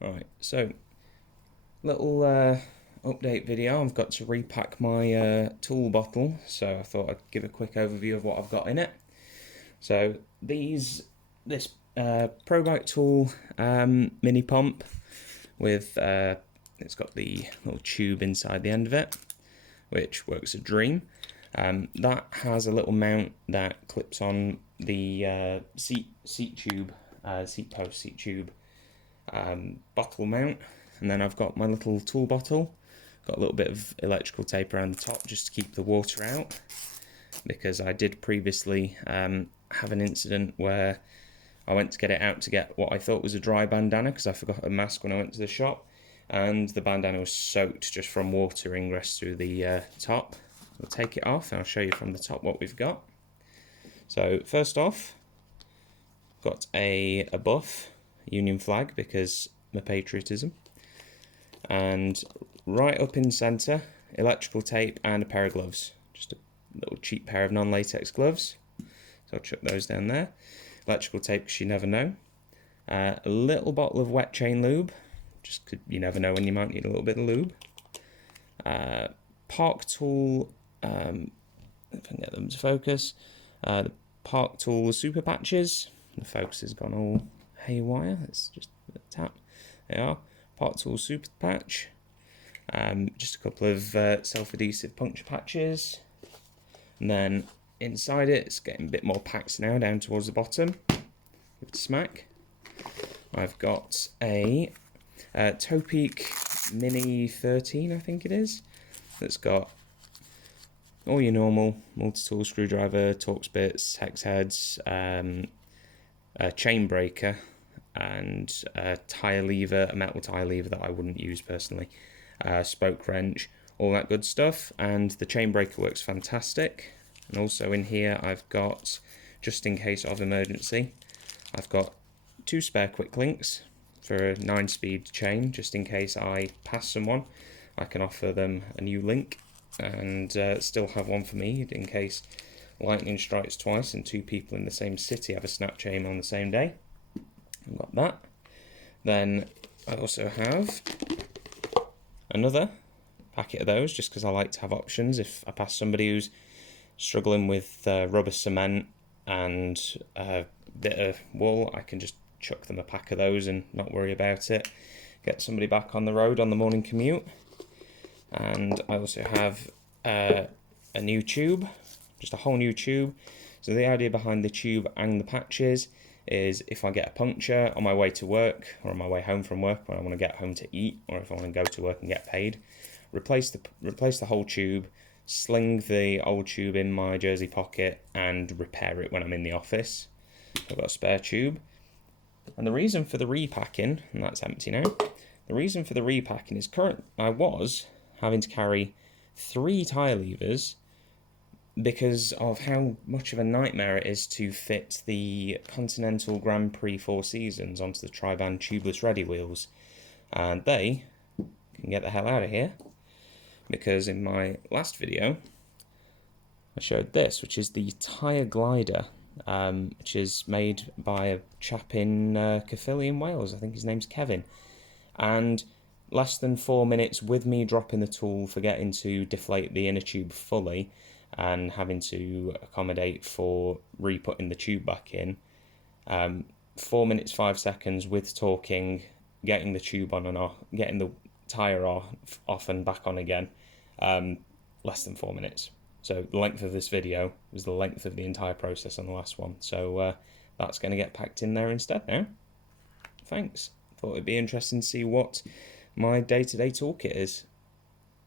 Right, so little update video. I've got to repack my tool bottle, so I thought I'd give a quick overview of what I've got in it. So this ProBike tool mini pump with it's got the little tube inside the end of it, which works a dream. That has a little mount that clips on the seat tube, seat tube bottle mount, and then I've got my little tool bottle. Got a little bit of electrical tape around the top just to keep the water out, because I did previously have an incident where I went to get it out to get what I thought was a dry bandana because I forgot a mask when I went to the shop, and the bandana was soaked just from water ingress through the top. We'll take it off and I'll show you from the top what we've got. So first off, got a buff Union flag because my patriotism, and right up in centre, electrical tape and a pair of gloves, just a little cheap pair of non-latex gloves, so I'll chuck those down there. Electrical tape because you never know. A little bottle of wet chain lube, just because you never know when you might need a little bit of lube. Park tool, if I can get them to focus, the Park tool super patches. The focus has gone all haywire. Let's just tap. They are. Park tool super patch. Just a couple of self-adhesive puncture patches. And then inside it, it's getting a bit more packed now down towards the bottom. Give it a smack. I've got a Toolkit Mini 13, I think it is. That's got all your normal multi-tool screwdriver, Torx bits, hex heads, a chain breaker, and a tyre lever, a metal tyre lever that I wouldn't use personally, spoke wrench, all that good stuff, and the chain breaker works fantastic. And also in here I've got, just in case of emergency, I've got 2 spare quick links for a 9-speed chain, just in case I pass someone. I can offer them a new link and still have one for me in case lightning strikes twice and 2 people in the same city have a snap chain on the same day. I've got that. Then I also have another packet of those, just because I like to have options. If I pass somebody who's struggling with rubber cement and a bit of wool, I can just chuck them a pack of those and not worry about it. Get somebody back on the road on the morning commute. And I also have a new tube, just a whole new tube. So the idea behind the tube and the patches is if I get a puncture on my way to work or on my way home from work when I want to get home to eat, or if I want to go to work and get paid, replace the whole tube, sling the old tube in my jersey pocket and repair it when I'm in the office. I've got a spare tube. And the reason for the repacking, and that's empty now, the reason for the repacking is I was having to carry 3 tyre levers because of how much of a nightmare it is to fit the Continental Grand Prix 4 Seasons onto the Triband tubeless ready wheels. And they can get the hell out of here, because in my last video I showed this, which is the tyre glider, which is made by a chap in Caerphilly in Wales. I think his name's Kevin. And less than 4 minutes with me dropping the tool, forgetting to deflate the inner tube fully and having to accommodate for re-putting the tube back in. 4 minutes 5 seconds with talking, getting the tube on and off, getting the tyre off and back on again. Less than 4 minutes. So the length of this video was the length of the entire process on the last one. So that's going to get packed in there instead now. Thanks. Thought it'd be interesting to see what my day-to-day toolkit is.